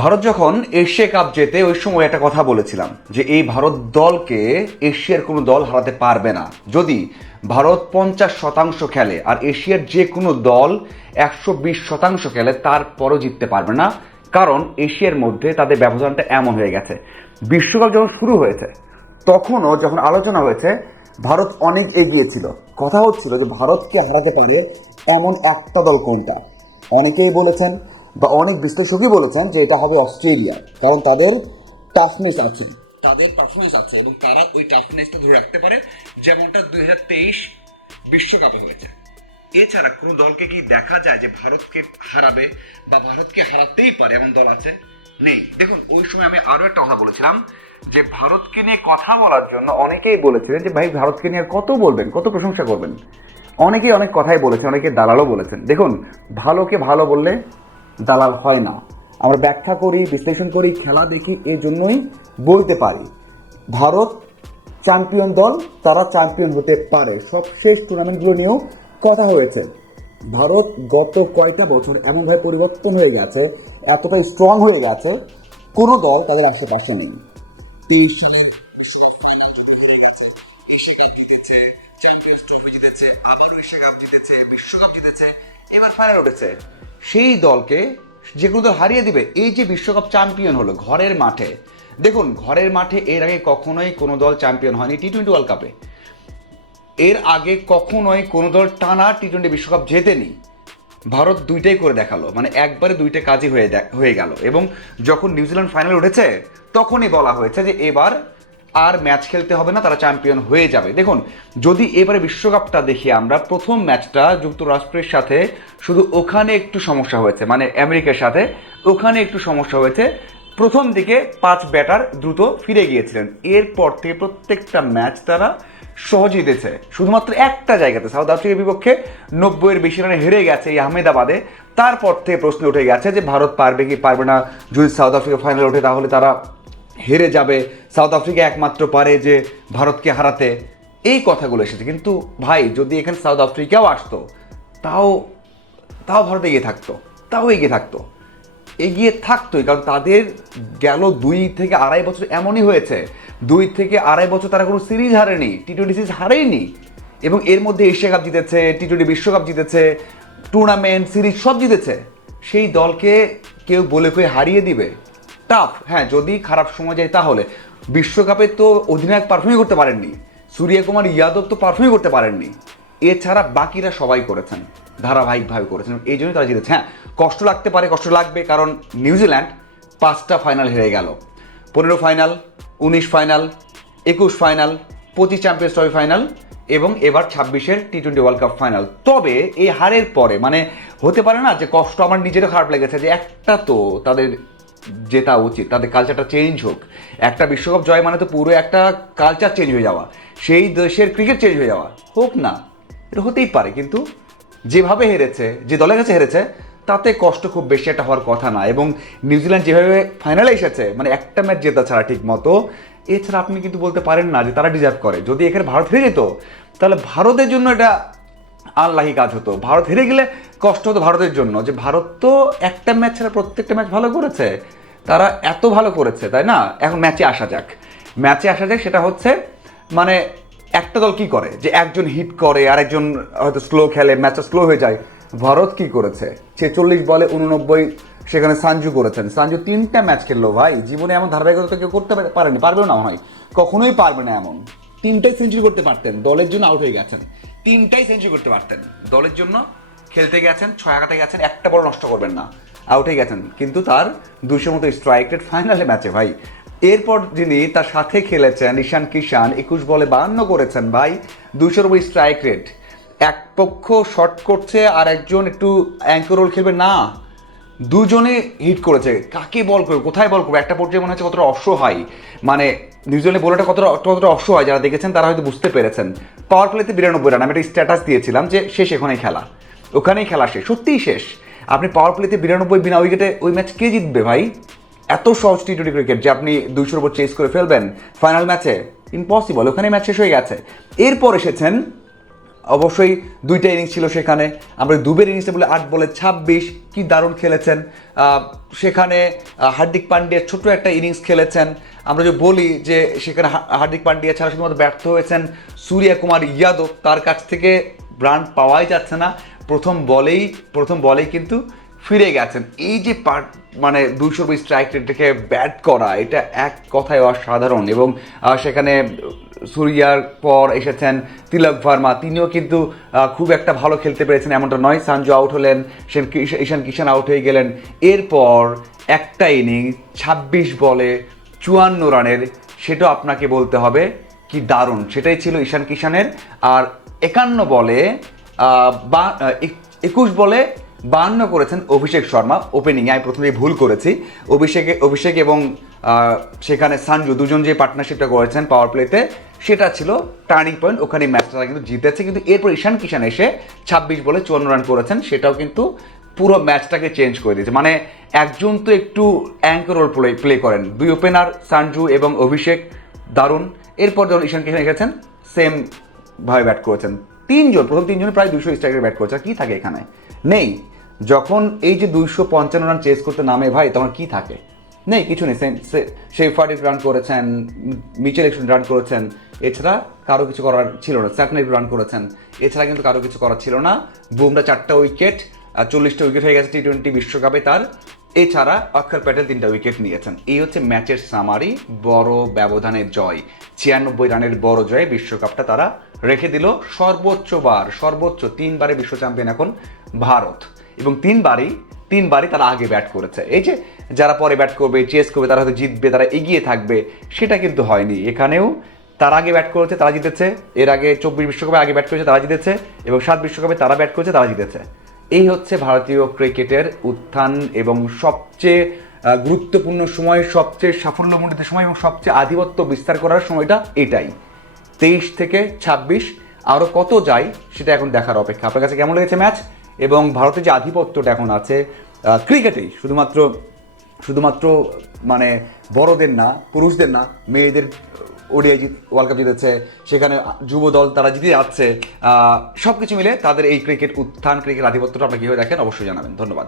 ভারত যখন Asia cup জেতে ওই সময় একটা কথা বলেছিলাম যে এই ভারত দলকে এশিয়ার কোনো দল হারাতে পারবে না। যদি ভারত 50% খেলে আর এশিয়ার যে কোনো দল 120% খেলে তারপরও জিততে পারবে না, কারণ এশিয়ার মধ্যে তাদের ব্যবধানটা এমন হয়ে গেছে। বিশ্বকাপ যখন শুরু হয়েছে তখনও যখন আলোচনা হয়েছে ভারত অনেক এগিয়ে ছিল, কথা হচ্ছিল যে ভারতকে হারাতে পারে এমন একটা দল কোনটা। অনেকেই বলেছেন বা অনেক বিশ্লেষকই বলেছেন যে এটা হবে অস্ট্রেলিয়া, কারণ তাদের টাফনেস আছে, তাদের পারফরমেন্স আছে এবং তারা ওই টাফনেসটা ধরে রাখতে পারে, যেমনটা 2023 বিশ্বকাপে হয়েছে। এছাড়া কোনো দলকে কি দেখা যায় যে ভারতকে হারাবে বা ভারতকে হারাতেই পারে এমন দল আছে? নেই। দেখুন, ওই সময় আমি আরো একটা কথা বলেছিলাম যে ভারতকে নিয়ে কথা বলার জন্য অনেকেই বলেছিলেন যে ভাই ভারতকে নিয়ে কত বলবেন, কত প্রশংসা করবেন। অনেকেই অনেক কথাই বলেছেন, অনেকে দালালও বলেছেন। দেখুন, ভালোকে ভালো বললে দালাল হয় না। আমরা ব্যাখ্যা করি, বিশ্লেষণ করি, খেলা দেখি, এই জন্যই বলতে পারি ভারত চ্যাম্পিয়ন দল, তারা চ্যাম্পিয়ন হতে পারে। সব শেষ টুর্নামেন্টগুলো নিয়েও কথা হয়েছে। ভারত গত কয়েকটা বছর এমনভাবে পরিবর্তন হয়ে গেছে, এতটাই স্ট্রং হয়ে গেছে, কোনো দল তাদের আশেপাশে নেই। 23 সালে এশিয়া কাপ জিতেছে, চ্যাম্পিয়ন্স ট্রফি জিতেছে, আবারও এশিয়া কাপ জিতেছে, বিশ্বকাপ জিতেছে, এবার ফাইনাল উঠেছে। সেই দলকে যেগুলো দল হারিয়ে দিবে, এই যে বিশ্বকাপ চ্যাম্পিয়ন হলো ঘরের মাঠে। দেখুন, ঘরের মাঠে এর আগে কখনোই কোনো দল চ্যাম্পিয়ন হয়নি টি-20 ওয়ার্ল্ড কাপে। এর আগে কখনোই কোনো দল টানা টি-20 বিশ্বকাপ জেতেনি। ভারত দুইটাই করে দেখালো, মানে একবারে দুইটা কাজই হয়ে গেল। এবং যখন নিউজিল্যান্ড ফাইনাল উঠেছে তখনই বলা হয়েছে যে এবার আর ম্যাচ খেলতে হবে না, তারা চ্যাম্পিয়ন হয়ে যাবে। দেখুন, যদি এবারে বিশ্বকাপটা দেখি আমরা, প্রথম ম্যাচটা যুক্তরাষ্ট্রের সাথে, শুধু ওখানে একটু সমস্যা হয়েছে, মানে আমেরিকার সাথে ওখানে একটু সমস্যা হয়েছে। প্রথম দিকে 5 ব্যাটার দ্রুত ফিরে গিয়েছিলেন, এরপর থেকে প্রত্যেকটা ম্যাচ তারা সহজ জিতেছে। শুধুমাত্র একটা জায়গাতে সাউথ আফ্রিকার বিপক্ষে 90-এর বেশি রানে হেরে গেছে এই আহমেদাবাদে। তারপর থেকে প্রশ্ন উঠে গেছে যে ভারত পারবে কি পারবে না। যদি সাউথ আফ্রিকা ফাইনাল ওঠে তাহলে তারা হেরে যাবে, সাউথ আফ্রিকা একমাত্র পারে যে ভারতকে হারাতে, এই কথাগুলো এসেছে। কিন্তু ভাই, যদি এখানে সাউথ আফ্রিকাও আসতো তাও তাও ভারত এগিয়ে থাকতো, এগিয়ে থাকতোই, কারণ তাদের গেল 2 থেকে আড়াই বছর এমনই হয়েছে। 2 থেকে আড়াই বছর তারা কোনো সিরিজ হারেনি, টি-20 সিরিজ হারেইনি, এবং এর মধ্যে এশিয়া কাপ জিতেছে, টি-20 বিশ্বকাপ জিতেছে, টুর্নামেন্ট সিরিজ সব জিতেছে। সেই দলকে কেউ বলে কয়ে হারিয়ে দিবে? টাফ। হ্যাঁ, যদি খারাপ সময় যায় তাহলে। বিশ্বকাপে তো অধিনায়ক পারফর্মই করতে পারেননি, সূর্যকুমার যাদব তো পারফর্মই করতে পারেননি। এছাড়া বাকিরা সবাই করেছেন, ধারাবাহিকভাবে করেছেন, এই জন্যই তারা জিতেছে। হ্যাঁ, কষ্ট লাগতে পারে, কষ্ট লাগবে, কারণ নিউজিল্যান্ড 5টা ফাইনাল হেরে গেল। 15 final, 19 final, 21 final, 25 champions trophy final এবং এবার 26-এর টি-20 ওয়ার্ল্ড কাপ ফাইনাল। তবে এই হারের পরে মানে হতে পারে না যে কষ্ট, আমার নিজেরও খারাপ লেগেছে যে একটা তো তাদের জেতা উচিত, তাদের কালচারটা চেঞ্জ হোক। একটা বিশ্বকাপ জয় মানে তো পুরো একটা কালচার চেঞ্জ হয়ে যাওয়া, সেই দেশের ক্রিকেট চেঞ্জ হয়ে যাওয়া। হোক না, এটা হতেই পারে, কিন্তু যেভাবে হেরেছে, যে দলের কাছে হেরেছে, তাতে কষ্ট খুব বেশি একটা হওয়ার কথা না। এবং নিউজিল্যান্ড যেভাবে ফাইনালে এসেছে, মানে একটা ম্যাচ জেতা ছাড়া ঠিক মতো, এছাড়া আপনি কিন্তু বলতে পারেন না যে তারা ডিজার্ভ করে। যদি এখানে ভারত হেরে যেত তাহলে ভারতের জন্য এটা আনলাকি কাজ হতো। ভারত হেরে গেলে কষ্ট হতো ভারতের জন্য, যে ভারত তো একটা ম্যাচ ছাড়া প্রত্যেকটা ম্যাচ ভালো করেছে, তারা এত ভালো করেছে, তাই না? এখন ম্যাচে আসা যাক, সেটা হচ্ছে মানে একটা দল কি করে যে একজন হিট করে আর একজন হয়তো স্লো খেলে, ম্যাচটা স্লো হয়ে যায়। ভারত কি করেছে, 46 বলে 89 সেখানে সানজু করেছেন। সানজু 3টা ম্যাচ খেললো ভাই, জীবনে এমন ধারাবাহিকতা কেউ করতে পারেনি, পারবেও না মনে হয়, কখনোই পারবে না এমন। 3টাই সেঞ্চুরি করতে পারতেন, দলের জন্য আউট হয়ে গেছেন। 3টাই সেঞ্চুরি করতে পারতেন, দলের জন্য খেলতে গেছেন, 6 আঘাতে গেছেন, একটা বল নষ্ট করবেন না, আউট হয়ে গেছেন। কিন্তু তার 200 মতো স্ট্রাইক রেট ফাইনালে ম্যাচে ভাই। এরপর যিনি তার সাথে খেলেছেন ঈশান কিষান, 21 বলে 52 করেছেন ভাই, 200-র উপর স্ট্রাইক রেট। এক পক্ষ শট করছে আর একজন একটু অ্যাঙ্কর রোল খেলবে না, দুজনে হিট করেছে। কাকে বল করবে, কোথায় বল করবে, একটা পর্যায়ে মনে হচ্ছে কতটা অসহায়, মানে নিউজিল্যান্ডের বোলারটা কতটা অসহায়, যারা দেখেছেন তারা হয়তো বুঝতে পেরেছেন। পাওয়ার প্লেতে 92 রান, আমি একটা স্ট্যাটাস দিয়েছিলাম যে শেষ, ওখানেই খেলা শেষ, সত্যিই শেষ। আপনি পাওয়ার প্লেতে 92 বিনা উইকেটে, ওই ম্যাচ কে জিতবে ভাই? এত সহজ টি-20 ক্রিকেট যে আপনি 200-র উপর চেস করে ফেলবেন ফাইনাল ম্যাচে, ইম্পসিবল। ওখানে ম্যাচ শেষ হয়ে গেছে। এরপর এসেছেন অবশ্যই দুইটা ইনিংস ছিল সেখানে। আমরা দুবের ইনিংসে বলে 8 বলে 26 কি দারুণ খেলেছেন। সেখানে হার্দিক পান্ডিয়া ছোট একটা ইনিংস খেলেছেন। আমরা যে বলি যে সেখানে হার্দিক পান্ডিয়া ছাড়া শুধুমাত্র ব্যর্থ হয়েছেন সূর্য কুমার যাদব, তার কাছ থেকে রান পাওয়াই যাচ্ছে না। প্রথম বলেই কিন্তু ফিরে গেছেন। এই যে মানে 220 স্ট্রাইক রেটকে ব্যাট করা, এটা এক কথায় অসাধারণ। এবং সেখানে সূর্যার পর এসেছেন তিলক ভার্মা, তিনিও কিন্তু খুব একটা ভালো খেলতে পেরেছেন এমনটা নয়। সঞ্জু আউট হলেন, ঈশান কিষান আউট হয়ে গেলেন। এরপর একটা ইনিংস 26 বলে 54 রানের, সেটাও আপনাকে বলতে হবে কি দারুণ। সেটাই ছিল ঈশান কিষানের। আর 51 বলে 21 বলে 52 করেছেন অভিষেক শর্মা ওপেনিংয়ে। আমি প্রথমেই ভুল করেছি। অভিষেক এবং সেখানে সঞ্জু দুজন যে পার্টনারশিপটা করেছেন পাওয়ার প্লেতে, সেটা ছিল টার্নিং পয়েন্ট। ওখানে ম্যাচটা কিন্তু জিতেছে। কিন্তু এরপর ঈশান কিষান এসে 26 বলে 54 রান করেছেন, সেটাও কিন্তু পুরো ম্যাচটাকে চেঞ্জ করে দিয়েছে। মানে একজন তো একটু অ্যাঙ্কর রোল প্লে করেন, দুই ওপেনার সঞ্জু এবং অভিষেক দারুণ। এরপর যখন ঈশান কিষান এসেছেন সেম ভাবে ব্যাট করেছেন। প্রথম তিনজনে প্রায় 200 স্ট্রাইকের ব্যাট করেছে। কি থাকে এখানে? নেই। যখন এই যে 255 রান চেস করতে নামে ভাই, তখন কি থাকে? নেই, কিছু নেই। শেফার্ড রান করেছেন, মিচেল একটু রান করেছেন, এছাড়া কারো কিছু করার ছিল না। স্যাকনা একটু রান করেছেন, এছাড়া কিন্তু কারো কিছু করার ছিল না। বুমরা 4টা উইকেট, 40টা উইকেট হয়ে গেছে টি20 বিশ্বকাপে তার। এছাড়া অক্ষর প্যাটেল 3টা উইকেট নিয়েছেন। এই হচ্ছে ম্যাচের সামারি। বড় ব্যবধানের জয়, 96 রানের বড় জয়ে বিশ্বকাপটা তারা রেখে দিল। সর্বোচ্চ 3বারে বিশ্ব চ্যাম্পিয়ন এখন ভারত। এবং তিনবারই তারা আগে ব্যাট করেছে। এই যে যারা পরে ব্যাট করবে, চেস করবে, তারা হয়তো জিতবে, তারা এগিয়ে থাকবে, সেটা কিন্তু হয়নি। এখানেও তারা আগে ব্যাট করেছে, তারা জিতেছে। এর আগে 24 বিশ্বকাপে আগে ব্যাট করেছে, তারা জিতেছে। এবং 7 বিশ্বকাপে তারা ব্যাট করেছে, তারা জিতেছে। এই হচ্ছে ভারতীয় ক্রিকেটের উত্থান এবং সবচেয়ে গুরুত্বপূর্ণ সময়, সবচেয়ে সাফল্যমণ্ডিত সময় এবং সবচেয়ে আধিপত্য বিস্তার করার সময়টা এটাই। 23 থেকে 26 আরও কত যায় সেটা এখন দেখার অপেক্ষা। আপনার কাছে কেমন লেগেছে ম্যাচ? এবং ভারতের যে আধিপত্যটা এখন আছে ক্রিকেটেই, শুধুমাত্র মানে বড়দের না, পুরুষদের না, মেয়েদের ওডিআই ওয়ার্ল্ড কাপ জিতেছে, সেখানে যুব দল তারা জিতে যাচ্ছে। সব কিছু মিলে তাদের এই ক্রিকেট উত্থান, ক্রিকেট আধিপত্যটা আপনারা কীভাবে দেখেন অবশ্যই জানাবেন। ধন্যবাদ।